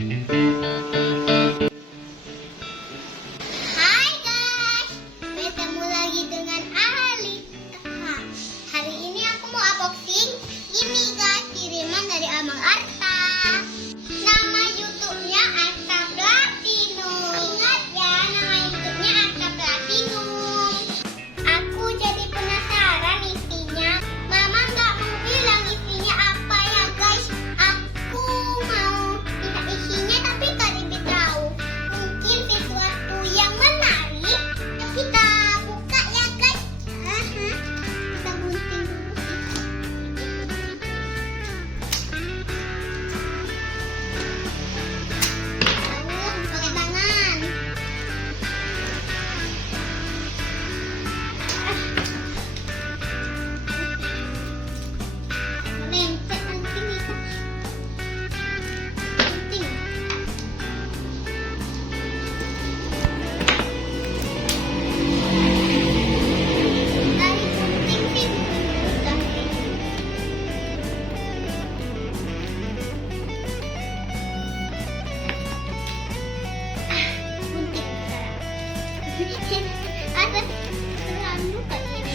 Hai guys, bertemu lagi dengan Alita. Hari ini aku mau unboxing ini guys, kiriman dari Abang Arta. Nama YouTube-nya Arta Platinum. Ingat ya, nama YouTube-nya Arta Platinum. Aku jadi penasaran isinya. Mama nggak mau bilang isinya apa ya guys. Aku mau lihat isinya tapi tak diberitahu. Mungkin sesuatu yang menarik. Kita buka ya guys. Kita gunting dulu. Pakai tangan. Lempet nanti bisa. Gunting. Dari gunting sih udah. Gunting sekarang. Ada terlalu kayak ini.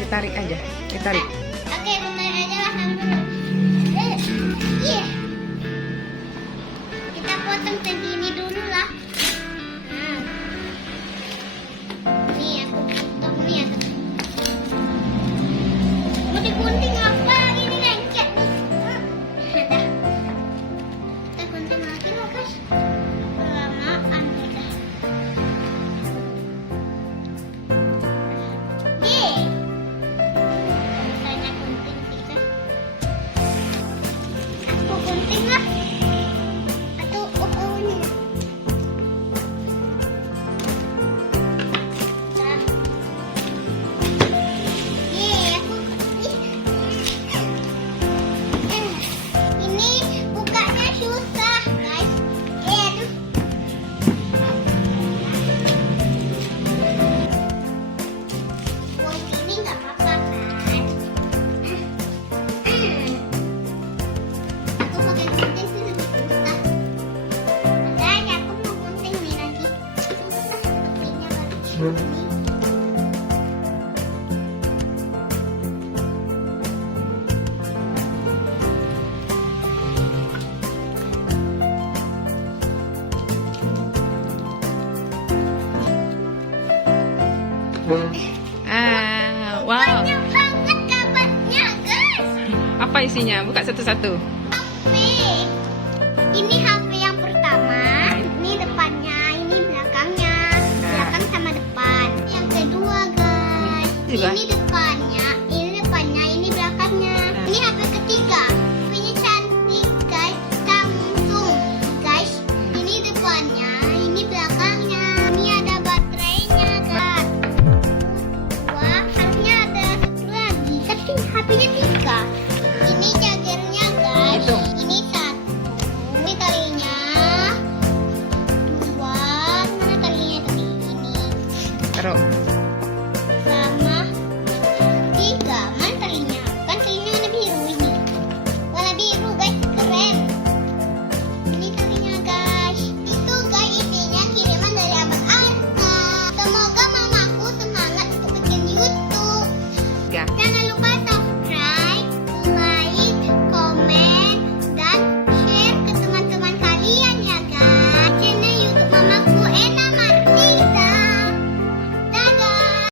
Ditarik aja, ditarik. Oke, bentar aja lah dulu. Iya. Kita potong segini dulu lah. Nih aku potong nih aku. Mau digunting apa? Ini lengket nih. Dah. Kita gunting lagi lah guys. Kelamaan udah. Yeay. Misalnya gunting kita. Aku gunting lah. Atau ini. Dah. Yeay, aku. Ini bukanya susah guys. Aduh. Buat ini nggak apa-apa kan? Aku pakai gunting sih lebih susah. Makanya aku mau gunting nih lagi. Susah sepertinya baru ini. Wow. Banyak banget kabarnya guys. Apa isinya? Buka satu-satu.